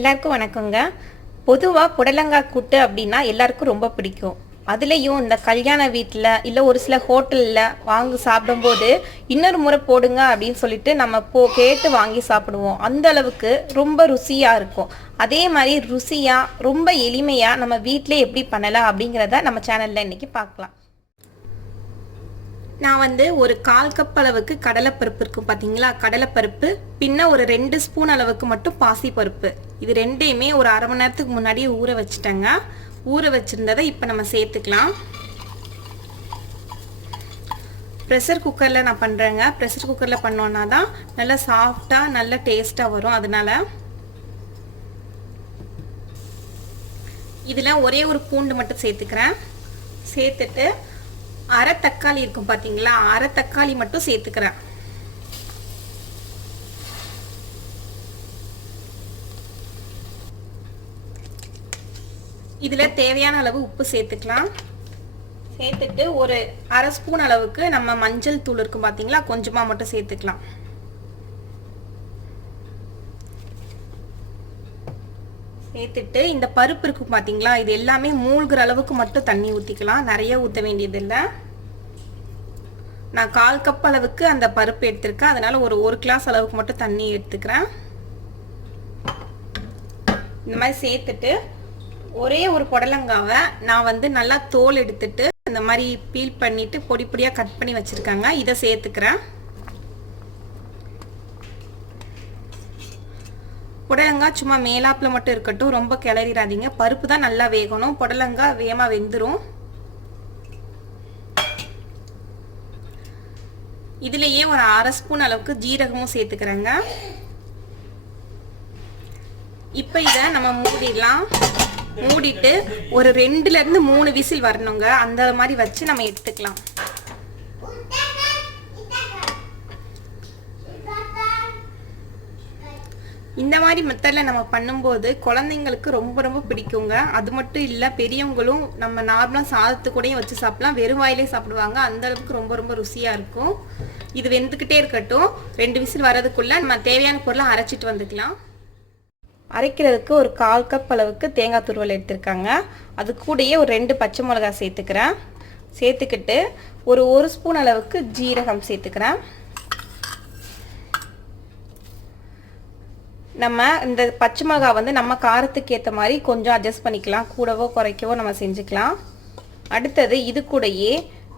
எல்லாருக்கும் வணக்கங்க. பொதுவாக புடலங்காய் கூட்டு அப்படின்னா எல்லாருக்கும் ரொம்ப பிடிக்கும். அதுலேயும் இந்த கல்யாண வீட்டில் இல்லை ஒரு சில ஹோட்டலில் வாங்கி சாப்பிடும்போது இன்னொரு முறை போடுங்க அப்படின்னு சொல்லிட்டு நம்ம கேட்டு வாங்கி சாப்பிடுவோம். அந்த அளவுக்கு ரொம்ப ருசியாக இருக்கும். அதே மாதிரி ருசியாக ரொம்ப எளிமையாக நம்ம வீட்டிலே எப்படி பண்ணலாம் அப்படிங்கிறத நம்ம சேனலில் இன்றைக்கி பார்க்கலாம். நான் ஒரு 1/4 கப் அளவுக்கு கடலைப்பருப்பு இருக்கும் பார்த்தீங்களா, கடலைப்பருப்பு பின்ன ஒரு 2 ஸ்பூன் அளவுக்கு மட்டும் பாசிப்பருப்பு, இது ரெண்டையுமே ஒரு அரை மணி நேரத்துக்கு முன்னாடியே ஊற வச்சுட்டேங்க. ஊற வச்சுருந்ததை இப்போ நம்ம சேர்த்துக்கலாம். ப்ரெஷர் குக்கரில் நான் பண்ணுறேங்க. ப்ரெஷர் குக்கரில் பண்ணோன்னா தான் நல்லா சாஃப்டாக நல்ல டேஸ்ட்டாக வரும். அதனால் இதில் ஒரே ஒரு பூண்டு மட்டும் சேர்த்துக்கிறேன். சேர்த்துட்டு அரை தக்காளி இருக்கும் பார்த்தீங்களா, அரை தக்காளி மட்டும் சேர்த்துக்கிறேன். இதில் தேவையான அளவு உப்பு சேர்த்துக்கலாம். சேர்த்துட்டு ஒரு அரை ஸ்பூன் அளவுக்கு நம்ம மஞ்சள் தூள் இருக்கும் பார்த்தீங்களா, கொஞ்சமாக மட்டும் சேர்த்துக்கலாம். சேர்த்துட்டு இந்த பருப்பு இருக்கும் பார்த்தீங்களா, இது எல்லாமே மூழ்கிற அளவுக்கு மட்டும் தண்ணி ஊற்றிக்கலாம். நிறைய ஊற்ற வேண்டியதில்லை. நான் 1/4 கப் அளவுக்கு அந்த பருப்பு எடுத்திருக்கேன். அதனால் ஒரு கிளாஸ் அளவுக்கு மட்டும் தண்ணி எடுத்துக்கிறேன். இந்த மாதிரி சேர்த்துட்டு ஒரே ஒரு புடலங்காவை நான் நல்லா தோல் எடுத்துட்டு இந்த மாதிரி பீல் பண்ணிட்டு பொடி பொடியாக கட் பண்ணி வச்சுருக்காங்க, இதை சேர்த்துக்கிறேன். புடலங்காய் சும்மா மேலாப்பில் மட்டும் இருக்கட்டும், ரொம்ப கிளறிடாதீங்க. பருப்பு தான் நல்லா வேகணும், புடலங்காய் வேகமாக வெந்துடும். இதுலேயே ஒரு அரை ஸ்பூன் அளவுக்கு ஜீரகமும் சேர்த்துக்கிறேங்க. இப்போ இதை நம்ம மூடிடலாம். மூடிட்டு ஒரு 2லேருந்து 3 விசில் வரணுங்க. அந்த மாதிரி வச்சு நம்ம எடுத்துக்கலாம். இந்த மாதிரி மெத்தடில் நம்ம பண்ணும்போது குழந்தைங்களுக்கு ரொம்ப ரொம்ப பிடிக்குங்க. அது மட்டும் இல்லை, பெரியவங்களும் நம்ம நார்மலாக சாதத்து கூடயும் வச்சு சாப்பிடலாம், வெறும் வாயிலே சாப்பிடுவாங்க. அந்த அளவுக்கு ரொம்ப ரொம்ப ருசியாக இருக்கும். இது வெந்துக்கிட்டே இருக்கட்டும். 2 விசில் வர்றதுக்குள்ளே நம்ம தேவையான பொருளை அரைச்சிட்டு வந்துக்கலாம். அரைக்கிறதுக்கு ஒரு 1/4 கப் அளவுக்கு தேங்காய் துருவல் எடுத்திருக்காங்க. அது கூடயே ஒரு 2 பச்சை மிளகாய் சேர்த்துக்கிறேன். சேர்த்துக்கிட்டு ஒரு ஸ்பூன் அளவுக்கு ஜீரகம் சேர்த்துக்கிறேன். நம்ம இந்த பச்சை மிளகாய் நம்ம காரத்துக்கு ஏற்ற மாதிரி கொஞ்சம் அட்ஜஸ்ட் பண்ணிக்கலாம், கூடவோ குறைக்கவோ நம்ம செஞ்சுக்கலாம். அடுத்தது இது கூடயே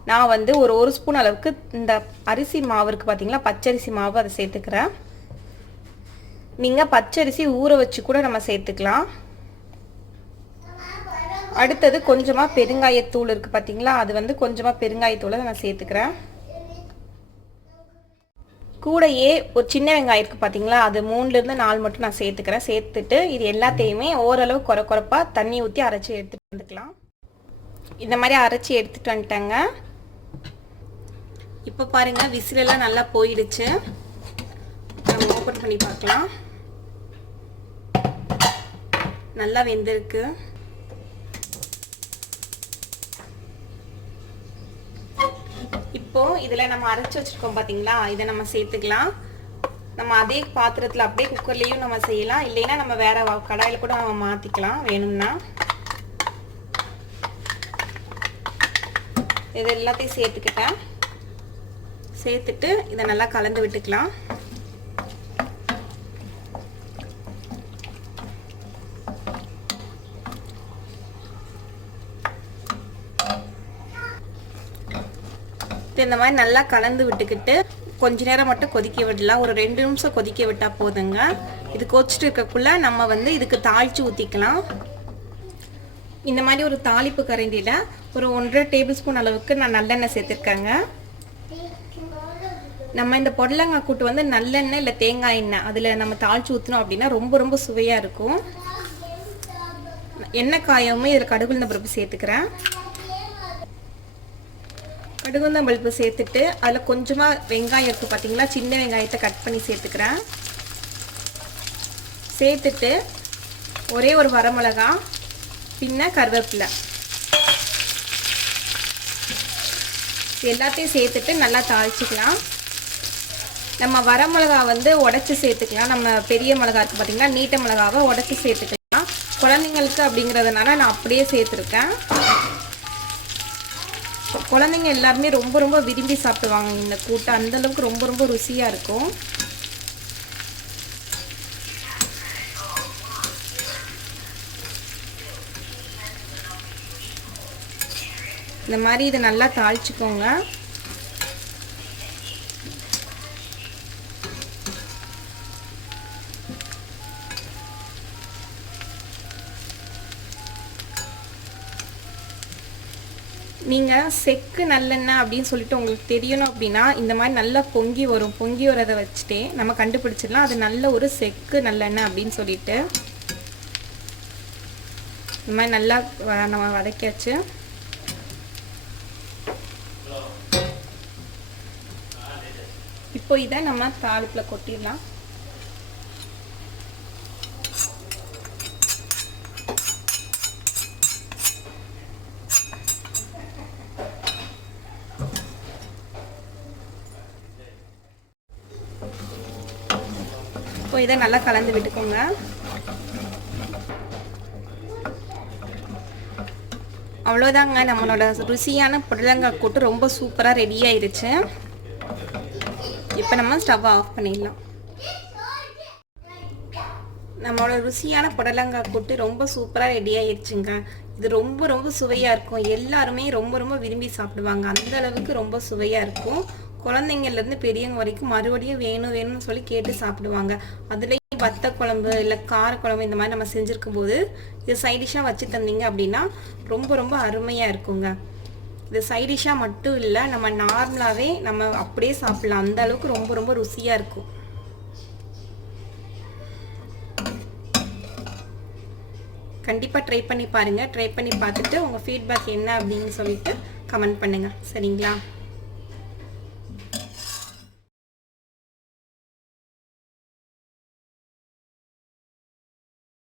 நான் ஒரு ஸ்பூன் அளவுக்கு இந்த அரிசி மாவு இருக்குது பார்த்தீங்களா, பச்சரிசி மாவு, அதை சேர்த்துக்கிறேன். நீங்கள் பச்சரிசி ஊற வச்சு கூட நம்ம சேர்த்துக்கலாம். அடுத்தது கொஞ்சமாக பெருங்காயத்தூள் இருக்குது பார்த்தீங்களா, அது கொஞ்சமாக பெருங்காயத்தூளை நான் சேர்த்துக்கிறேன். கூடையே ஒரு சின்ன வெங்காயம் இருக்குது பார்த்தீங்களா, அது 3லேருந்து 4 மட்டும் நான் சேர்த்துக்கிறேன். சேர்த்துட்டு இது எல்லாத்தையுமே ஓரளவு குறைப்பாக தண்ணி ஊற்றி அரைச்சி எடுத்துகிட்டு வந்துக்கலாம். இந்த மாதிரி அரைச்சி எடுத்துகிட்டு வந்துட்டேங்க. இப்போ பாருங்கள், விசிலெல்லாம் நல்லா போயிடுச்சு. நம்ம ஓப்பன் பண்ணி பார்க்கலாம். நல்லா வெந்திருக்கு. இப்போ இதில் நம்ம அரைச்சி வச்சுருக்கோம் பார்த்தீங்களா, இதை நம்ம சேர்த்துக்கலாம். நம்ம அதே பாத்திரத்தில் அப்படியே குக்கர்லேயும் நம்ம செய்யலாம், இல்லைன்னா நம்ம வேறு கடாயில் கூட நம்ம மாற்றிக்கலாம் வேணும்னா. இது எல்லாத்தையும் சேர்த்துக்கிட்டேன். சேர்த்துட்டு இதை நல்லா கலந்து விட்டுக்கலாம். இந்த மாதிரி நல்லா கலந்து விட்டுக்கிட்டு கொஞ்ச நேரம் மட்டும் கொதிக்க விடலாம். ஒரு 2 நிமிஷம் கொதிக்க விட்டால் போதுங்க. இது கொதிச்சுட்டு இருக்கக்குள்ள நம்ம இதுக்கு தாளித்து ஊற்றிக்கலாம். இந்த மாதிரி ஒரு தாளிப்பு கரண்டியில் ஒரு 1.5 டேபிள் ஸ்பூன் அளவுக்கு நான் நல்லெண்ணெய் சேர்த்துருக்கேங்க. நம்ம இந்த புடலங்காய் கூட்டு நல்லெண்ணெய் இல்லை தேங்காய் எண்ணெய் அதில் நம்ம தாளித்து ஊற்றினோம் அப்படின்னா ரொம்ப ரொம்ப சுவையாக இருக்கும். எண்ணெய் காயவுமே இதில் கடுகுளுந்த பருப்பு சேர்த்துக்கிறேன். கடுகுளுந்தம் பருப்பு சேர்த்துட்டு அதில் கொஞ்சமாக வெங்காயம் இருக்குது பார்த்தீங்களா, சின்ன வெங்காயத்தை கட் பண்ணி சேர்த்துக்கிறேன். சேர்த்துட்டு ஒரே ஒரு வரமிளகா பின்ன கருவேப்பிலை எல்லாத்தையும் சேர்த்துட்டு நல்லா தாளிச்சிக்கலாம். நம்ம வர மிளகா வந்து உடச்சி சேர்த்துக்கலாம். நம்ம பெரிய மிளகா இருக்குது பார்த்திங்கன்னா, நீட்ட மிளகாவை உடச்சி சேர்த்துக்கலாம். குழந்தைங்களுக்கு அப்படிங்கிறதுனால நான் அப்படியே சேர்த்துருக்கேன். குழந்தைங்க எல்லாருமே ரொம்ப ரொம்ப விரும்பி சாப்பிடுவாங்க இந்த கூட்டு. அந்தளவுக்கு ரொம்ப ரொம்ப ருசியாக இருக்கும். இந்த மாதிரி இதை நல்லா தாளிச்சுக்கோங்க. நீங்கள் செக்கு நல்லெண்ணெய் அப்படின்னு சொல்லிட்டு உங்களுக்கு தெரியணும் அப்படின்னா இந்த மாதிரி நல்லா பொங்கி வரும். பொங்கி வரதை வச்சுட்டே நம்ம கண்டுபிடிச்சிடலாம் அது நல்ல ஒரு செக்கு நல்லெண்ணெய் அப்படின்னு சொல்லிட்டு. இந்த மாதிரி நல்லா நம்ம வதக்கியாச்சு. இப்போ இதை நம்ம தாளிப்பில் கொட்டிடலாம். இப்போ இதை நல்லா கலந்து விட்டுக்கோங்க. அவ்வளோதாங்க, நம்மளோட ருசியான புடலங்காய் கூட்டு ரொம்ப சூப்பராக ரெடி ஆயிடுச்சு. இப்போ நம்ம ஸ்டவ் ஆஃப் பண்ணிடலாம். நம்மளோட ருசியான புடலங்காய் கூட்டு ரொம்ப சூப்பராக ரெடி ஆயிடுச்சுங்க. இது ரொம்ப ரொம்ப சுவையாக இருக்கும். எல்லாருமே ரொம்ப ரொம்ப விரும்பி சாப்பிடுவாங்க. அந்த அளவுக்கு ரொம்ப சுவையாக இருக்கும். குழந்தைங்கள்லேருந்து பெரியவங்க வரைக்கும் மறுபடியும் வேணும் வேணும்னு சொல்லி கேட்டு சாப்பிடுவாங்க. அதுலேயும் வத்த குழம்பு இல்லை கார குழம்பு இந்த மாதிரி நம்ம செஞ்சுருக்கும் போது இது சைடிஷாக வச்சு தந்தீங்க அப்படின்னா ரொம்ப ரொம்ப அருமையாக இருக்குங்க. இது சைடிஷாக மட்டும் இல்லை, நம்ம நார்மலாகவே நம்ம அப்படியே சாப்பிடலாம். அந்த அளவுக்கு ரொம்ப ரொம்ப ருசியாக இருக்கும். கண்டிப்பாக ட்ரை பண்ணி பாருங்கள். ட்ரை பண்ணி பார்த்துட்டு உங்கள் ஃபீட்பேக் என்ன அப்படின்னு சொல்லிட்டு கமெண்ட் பண்ணுங்கள். சரிங்களா?